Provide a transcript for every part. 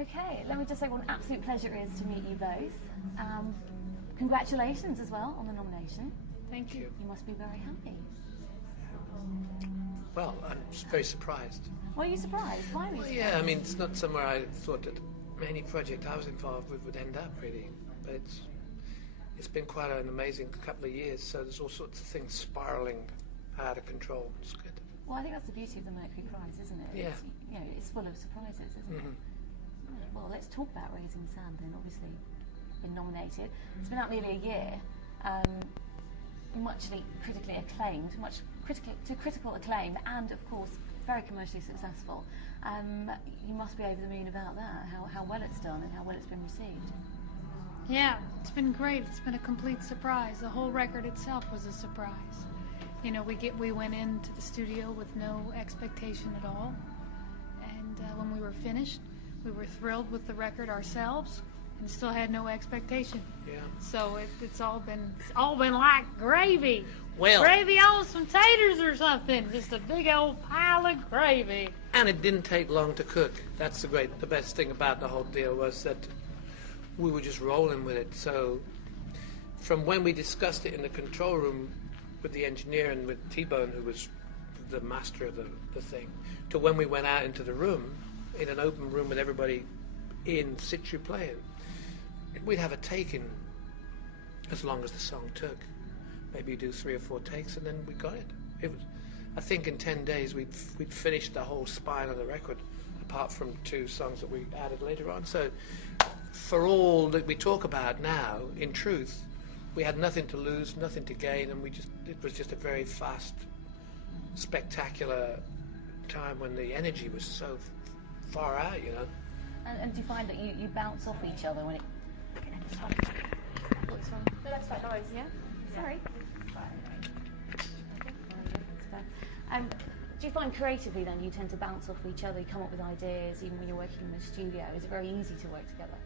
Okay, let me just say what an absolute pleasure it is to meet you both. Congratulations as well on the nomination. Thank you. You must be very happy. Well, I'm very surprised. Were you surprised? Why were you surprised? Yeah, I mean, it's not somewhere I thought that any project I was involved with would end up, really. But it's been quite an amazing couple of years, so there's all sorts of things spiralling out of control. It's good. Well, I think that's the beauty of the Mercury Prize, isn't it? Yeah. It's, it's full of surprises, isn't it? Well, let's talk about Raising Sand then. Obviously, been nominated. It's been out nearly a year. Muchly critically acclaimed, critical acclaim, and of course very commercially successful. You must be over the moon about that. How well it's done and how well it's been received. Yeah, it's been great. It's been a complete surprise. The whole record itself was a surprise. You know, we went into the studio with no expectation at all, and when we were finished, we were thrilled with the record ourselves, and still had no expectation. Yeah. So it's all been like gravy. Well, gravy on some taters or something. Just a big old pile of gravy. And it didn't take long to cook. That's the best thing about the whole deal was that we were just rolling with it. So from when we discussed it in the control room with the engineer and with T-Bone, who was the master of the thing, to when we went out into the room, in an open room with everybody in situ playing, we'd have a take in as long as the song took. Maybe do 3 or 4 takes, and then we got it. It was, I think, in 10 days we'd finished the whole spine of the record, apart from 2 songs that we added later on. So, for all that we talk about now, in truth, we had nothing to lose, nothing to gain, and it was just a very fast, spectacular time when the energy was so far out, you know. And do you find that you bounce off each other when it... What's wrong? No, that's fine. No worries. Yeah? Sorry. Do you find creatively then you tend to bounce off each other, you come up with ideas even when you're working in the studio? Is it very easy to work together?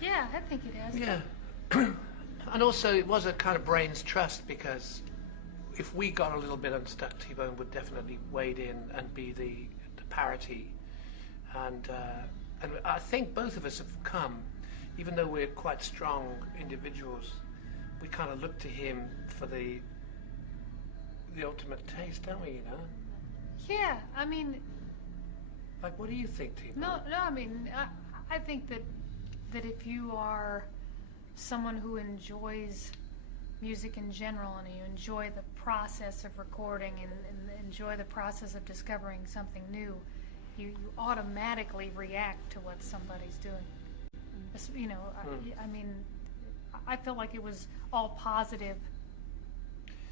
Yeah, I think it is. Yeah. And also it was a kind of brains trust, because if we got a little bit unstuck, T-Bone would definitely wade in and be the parity. And I think both of us have come, even though we're quite strong individuals, we kind of look to him for the ultimate taste, don't we, you know? Yeah, I mean... Like, what do you think, T-Bone? No, I mean, I think that if you are someone who enjoys music in general, and you enjoy the process of recording and enjoy the process of discovering something new, you automatically react to what somebody's doing. You know, I mean, I felt like it was all positive.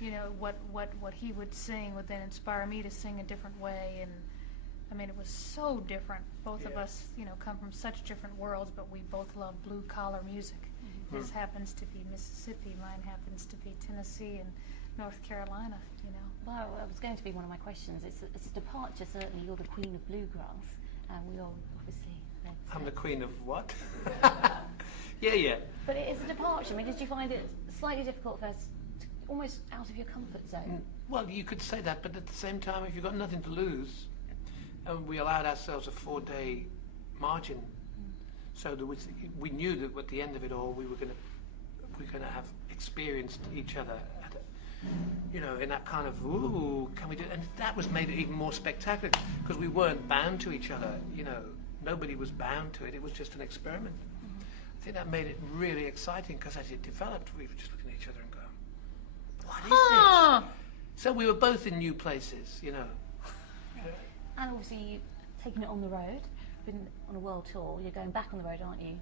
You know, what he would sing would then inspire me to sing a different way, and I mean, it was so different. Both of us, you know, come from such different worlds, but we both love blue-collar music. His happens to be Mississippi, mine happens to be Tennessee and North Carolina, you know. Well, it was going to be one of my questions. It's a departure, certainly. You're the queen of bluegrass, and we all obviously... I'm the queen of what? Yeah. But it is a departure. I mean, did you find it slightly difficult first, almost out of your comfort zone? Well, you could say that, but at the same time, if you've got nothing to lose, and we allowed ourselves a 4-day margin, so that we knew that at the end of it all, we were going to have experienced each other at you know, in that kind of, ooh, can we do it? And that was made it even more spectacular, because we weren't bound to each other, you know. Nobody was bound to it. It was just an experiment. I think that made it really exciting, because as it developed, we were just looking at each other and going, what is this? So we were both in new places, you know. And obviously you've taken it on the road, been on a world tour. You're going back on the road, aren't you,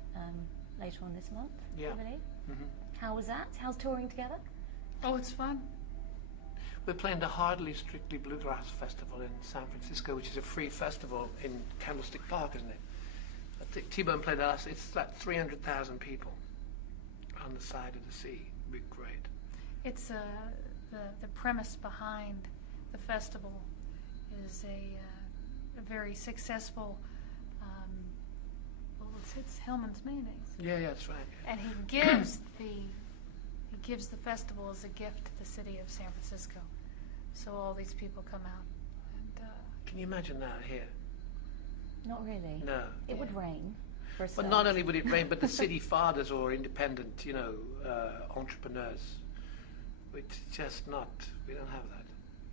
later on this month, yeah. I believe? How was that? How's touring together? Oh, it's fun. We're playing the Hardly Strictly Bluegrass Festival in San Francisco, which is a free festival in Candlestick Park, isn't it? I think T-Bone played us. It's like 300,000 people on the side of the sea. It'd be great. It's the premise behind the festival is a very successful. Well, it's Hellman's mayonnaise. Yeah, that's right. And he gives the festival as a gift to the city of San Francisco. So all these people come out. And can you imagine that here? Not really. No. It would rain for a But start. not only would it rain, but the city fathers or independent, entrepreneurs. It's just not. We don't have that.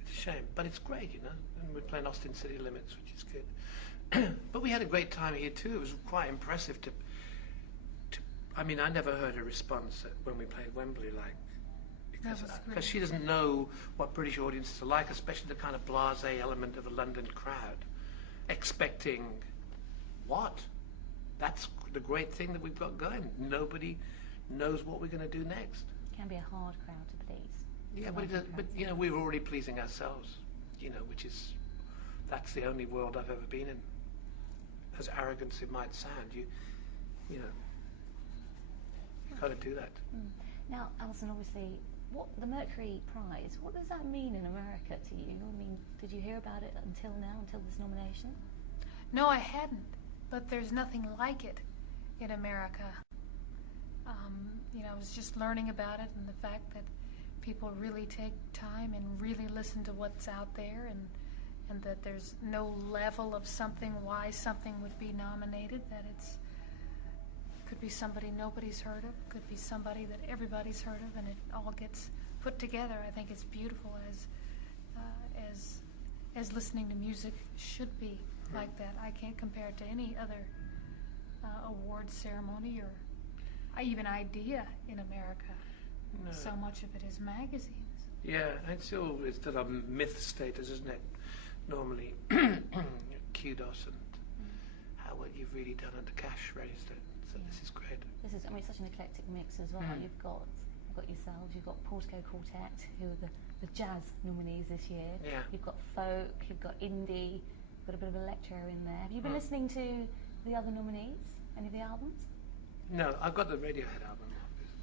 It's a shame, but it's great, And we're playing Austin City Limits, which is good. But we had a great time here too. It was quite impressive to. I mean, I never heard a response when we played Wembley because she doesn't know what British audiences are like, especially the kind of blasé element of a London crowd, expecting what? That's the great thing that we've got going. Nobody knows what we're going to do next. It can be a hard crowd to please. Yeah, but we're already pleasing ourselves, which is, that's the only world I've ever been in. As arrogant as it might sound, you've got to do that. Now, Alison, obviously, the Mercury Prize, what does that mean in America to you? I mean, did you hear about it until now, until this nomination? No, I hadn't, but there's nothing like it in America. I was just learning about it and the fact that people really take time and really listen to what's out there, and that there's no level of something, why something would be nominated, that could be somebody nobody's heard of, could be somebody that everybody's heard of, and it all gets put together. I think it's beautiful as listening to music should be like that. I can't compare it to any other awards ceremony or even idea in America. No. So much of it is magazines. Yeah, it's still a myth status, isn't it? Normally, kudos and what you've really done at the cash register. So this is great. It's such an eclectic mix as well. You've got yourselves, you've got Portico Quartet, who are the jazz nominees this year. Yeah. You've got folk, you've got indie, you've got a bit of electro in there. Have you been listening to the other nominees? Any of the albums? No, I've got the Radiohead album,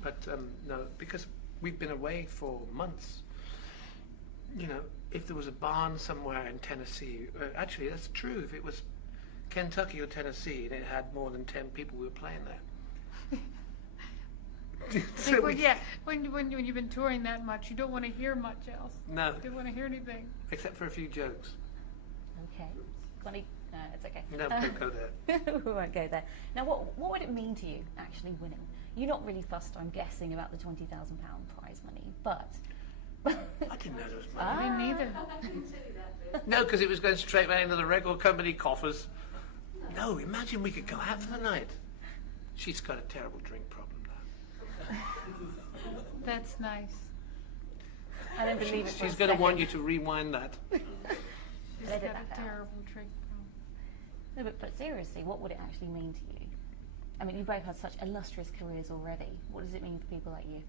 but no, because we've been away for months. If there was a barn somewhere in Tennessee, actually that's true. If it was Kentucky or Tennessee and it had more than 10 people, we were playing there. When you've been touring that much, you don't want to hear much else. No. You don't want to hear anything. Except for a few jokes. Okay. No, it's okay. No, don't go there. We won't go there. Now, what would it mean to you actually winning? You're not really fussed, I'm guessing, about the £20,000 prize money, but. I didn't know there was money. Me neither. No, because it was going straight back into the record company coffers. No, imagine we could go out for the night. She's got a terrible drink problem now. That's nice. I don't believe it. She's going to want you to rewind that. She's got a terrible drink problem. No, but seriously, what would it actually mean to you? I mean, you both had such illustrious careers already. What does it mean for people like you?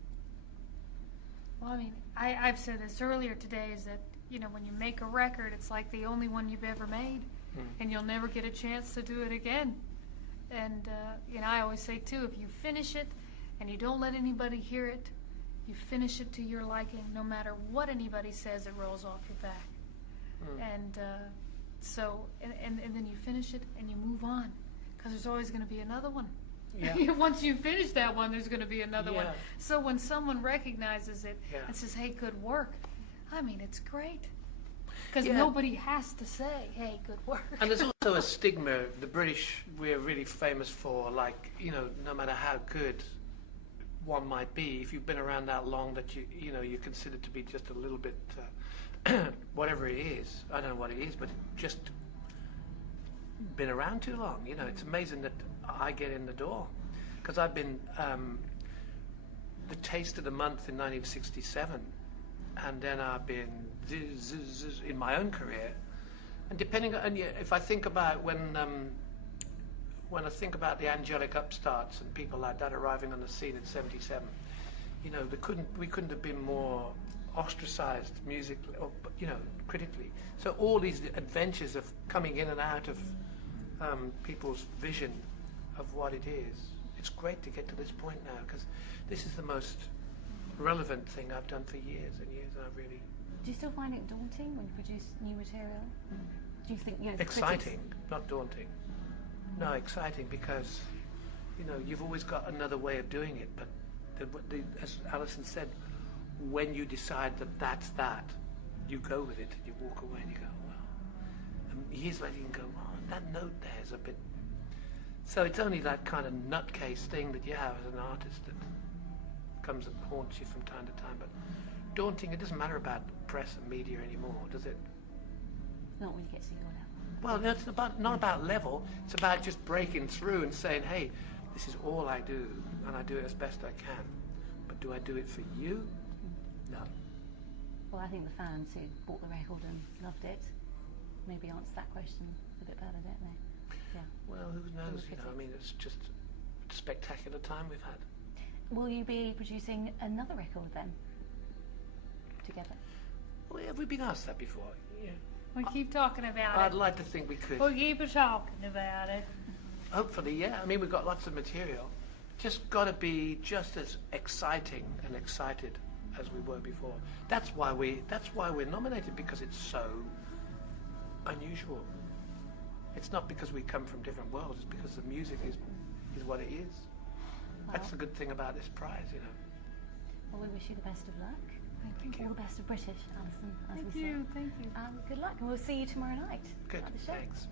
Well, I mean, I've said this earlier today, is that, when you make a record, it's like the only one you've ever made, and you'll never get a chance to do it again. And, I always say, too, if you finish it and you don't let anybody hear it, you finish it to your liking. No matter what anybody says, it rolls off your back. And and then you finish it and you move on, because there's always going to be another one. Yeah. Once you finish that one, there's going to be another one. Yeah. So when someone recognizes it and says, hey, good work, I mean, it's great. Because nobody has to say, hey, good work. And there's also a stigma. The British, we're really famous for, no matter how good one might be, if you've been around that long, that you're considered to be just a little bit, whatever it is. I don't know what it is, but just been around too long. It's amazing that I get in the door, because I've been the Taste of the Month in 1967, and then I've been in my own career, and if I think about when I think about the angelic upstarts and people like that arriving on the scene in '77, we couldn't have been more ostracized musically or critically. So all these adventures of coming in and out of people's vision of what it is, it's great to get to this point now, because this is the most relevant thing I've done for years and years. And I really. Do you still find it daunting when you produce new material? Do you think the exciting, critics... not daunting? No, exciting, because you've always got another way of doing it. But as Alison said, when you decide that that's you go with it and you walk away and you go, wow. And years later you can go, wow, that note there is a bit. So it's only that kind of nutcase thing that you have as an artist that comes and haunts you from time to time. But daunting, it doesn't matter about press and media anymore, does it? Not when you get to your level. Well, it's not about level. It's about just breaking through and saying, hey, this is all I do, and I do it as best I can. But do I do it for you? No. Well, I think the fans who bought the record and loved it maybe answer that question a bit better, don't they? Yeah. Well, who knows? You know, I mean, it's just a spectacular time we've had. Will you be producing another record then? Together? Well, have we been asked that before? Yeah. We keep talking about I'd it. like to think we could. We keep talking about it. Hopefully, yeah. I mean, we've got lots of material. Just got to be just as exciting and excited as we were before. That's why we're nominated, because it's so unusual. It's not because we come from different worlds. It's because the music is what it is. Well, That's the good thing about this prize, you know. Well, we wish you the best of luck. Thank you. All the best of British, Alison, as Thank we say. you, thank you. Good luck, and we'll see you tomorrow night Good. at the show. Thanks.